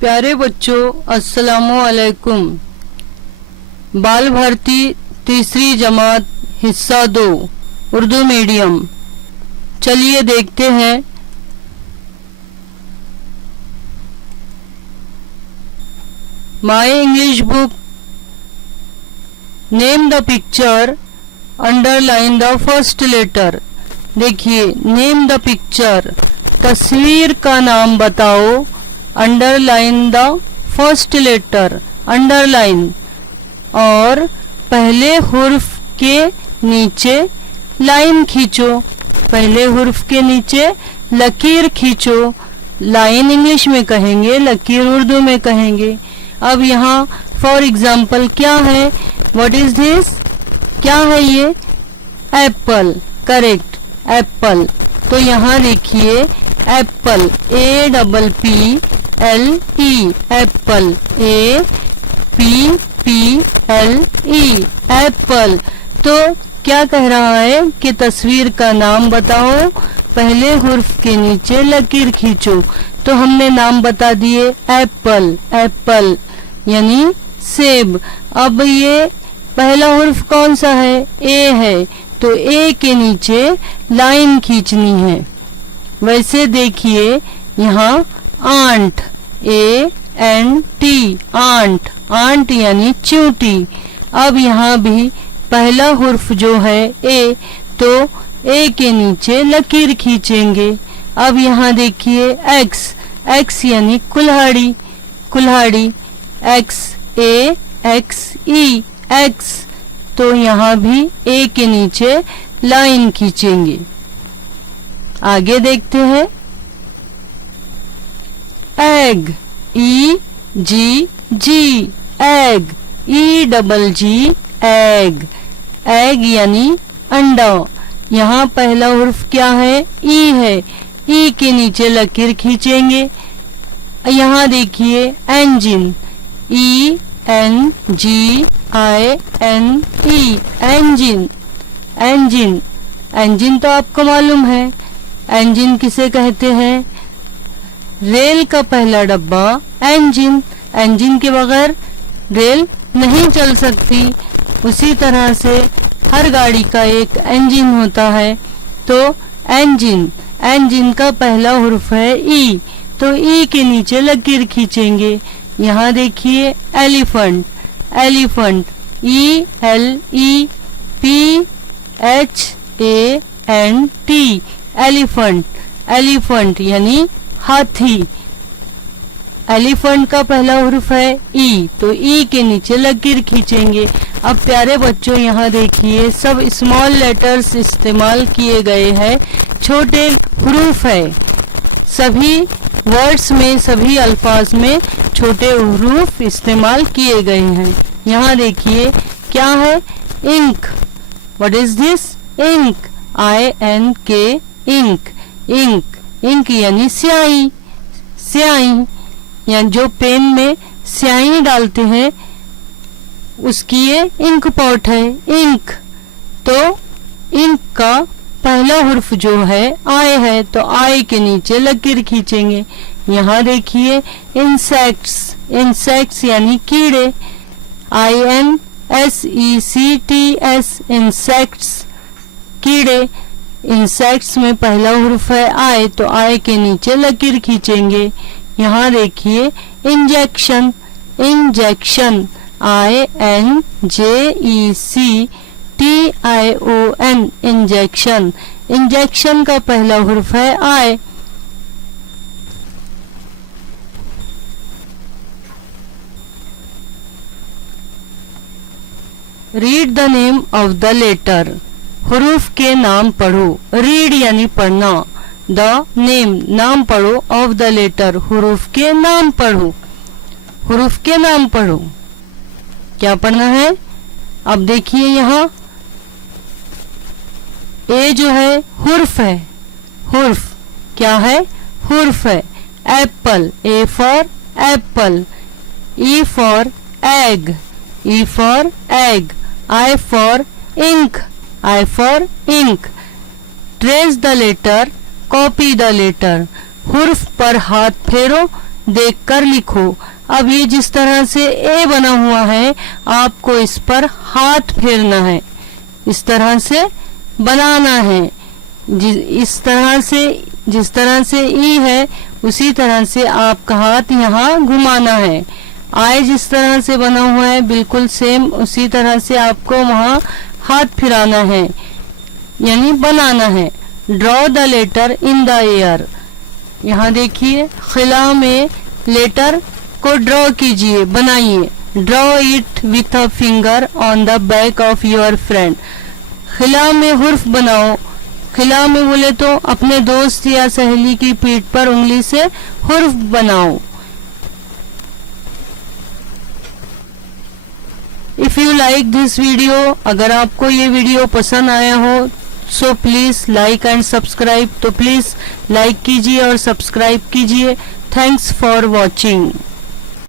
प्यारे बच्चों, अस्सलामु अलैकुम। बाल भारती तीसरी जमात हिस्सा 2 उर्दू मीडियम। चलिए देखते हैं। My English book. Name the picture, underline the first letter. देखिए, नेम द पिक्चर, तस्वीर का नाम बताओ। Underline the first letter, underline, और पहले हुर्फ के नीचे लाइन खींचो। पहले हुर्फ के नीचे लकीर खींचो। लाइन इंग्लिश में कहेंगे, लकीर उर्दू में कहेंगे। अब यहाँ फॉर एग्जाम्पल क्या है? What is this? क्या है ये? एप्पल। Correct, Apple. तो यहाँ देखिए, Apple, APPLE, Apple, APPLE, Apple. तो क्या कह रहा है कि तस्वीर का नाम बताओ, पहले हुर्फ के नीचे लकीर खींचो। तो हमने नाम बता दिए, एप्पल, एप्पल यानी सेब। अब ये पहला हुर्फ कौन सा है? ए है, तो ए के नीचे लाइन खींचनी है। वैसे देखिए यहाँ आंट, ANT, आंट, आंट यानी चींटी। अब यहाँ भी पहला हुर्फ जो है ए, तो ए के नीचे लकीर खींचेंगे। अब यहाँ देखिए एक्स, एक्स यानी कुल्हाड़ी, कुल्हाड़ी, XAXE, एक्स। तो यहाँ भी ए के नीचे लाइन खींचेंगे। आगे देखते हैं। Egg, EGG, egg, EGG, egg, egg यानी अंडा। यहाँ पहला हुर्फ क्या है? ई है, ई के नीचे लकीर खींचेंगे। यहाँ देखिए engine, ENGINE, engine, engine. Engine तो आपको मालूम है, इंजन किसे कहते हैं? रेल का पहला डब्बा इंजन। इंजन के बगैर रेल नहीं चल सकती। उसी तरह से हर गाड़ी का एक इंजन होता है। तो इंजन, इंजन का पहला हुर्फ है ई, तो ई के नीचे लकीर खींचेंगे। यहाँ देखिए elephant, elephant, ELEPHANT, elephant, elephant यानी हाथी। एलिफेंट का पहला हुर्फ है ई, तो ई के नीचे लकीर खींचेंगे। अब प्यारे बच्चों, यहाँ देखिए सब स्मॉल लेटर्स इस्तेमाल किए गए हैं, छोटे हुरूफ है। सभी वर्ड्स में, सभी अल्फाज में छोटे हुरूफ इस्तेमाल किए गए हैं। यहाँ देखिए क्या है? Ink. What is this? Ink, INK, ink, ink, ink यानी स्याही, स्याही। या जो पेन में स्याही डालते हैं उसकी ये इंक पॉट है, इंक। तो इंक का पहला हुर्फ जो है आई है, तो आई के नीचे लकीर खींचेंगे। यहाँ देखिए इंसेक्ट्स, इंसेक्ट्स यानी कीड़े, INSECTS, इंसेक्ट्स, कीड़े। इंसेक्ट्स में पहला हुर्फ है आई, तो आई के नीचे लकीर खींचेंगे। यहाँ देखिए इंजेक्शन, इंजेक्शन, INJECTION, इंजेक्शन। इंजेक्शन का पहला हुर्फ है I. Read the name of the letter, हुरूफ के नाम पढ़ो। रीड यानी पढ़ना, द नेम नाम पढ़ो, ऑफ द लेटर हुरूफ के नाम पढ़ो, हुरूफ के नाम पढ़ो। क्या पढ़ना है? अब देखिए यहाँ ए जो है हुर्फ है, हुर्फ क्या है? हुर्फ है। Apple, A for apple, E for egg, E for egg, I for ink, I for ink. Trace the letter, copy the letter. हुर्फ पर हाथ फेरो, देखकर लिखो। अब ये जिस तरह से ए बना हुआ है, आपको इस पर हाथ फेरना है, इस तरह से बनाना है। जिस तरह से ई है, उसी तरह से आपका हाथ यहाँ घुमाना है। आई जिस तरह से बना हुआ है, बिल्कुल सेम उसी तरह से आपको वहाँ हाथ फिराना है, यानी बनाना है। Draw the letter in the air. यहाँ देखिए, खिला में लेटर को ड्रॉ कीजिए, बनाइए। Draw it with a finger on the back of your friend. खिला में हुर्फ बनाओ। खिला में बोले तो अपने दोस्त या सहेली की पीठ पर उंगली से हुर्फ बनाओ। If you like this video, अगर आपको ये वीडियो पसंद आया हो so please like and subscribe. तो प्लीज लाइक कीजिए और सब्सक्राइब कीजिए। Thanks for watching.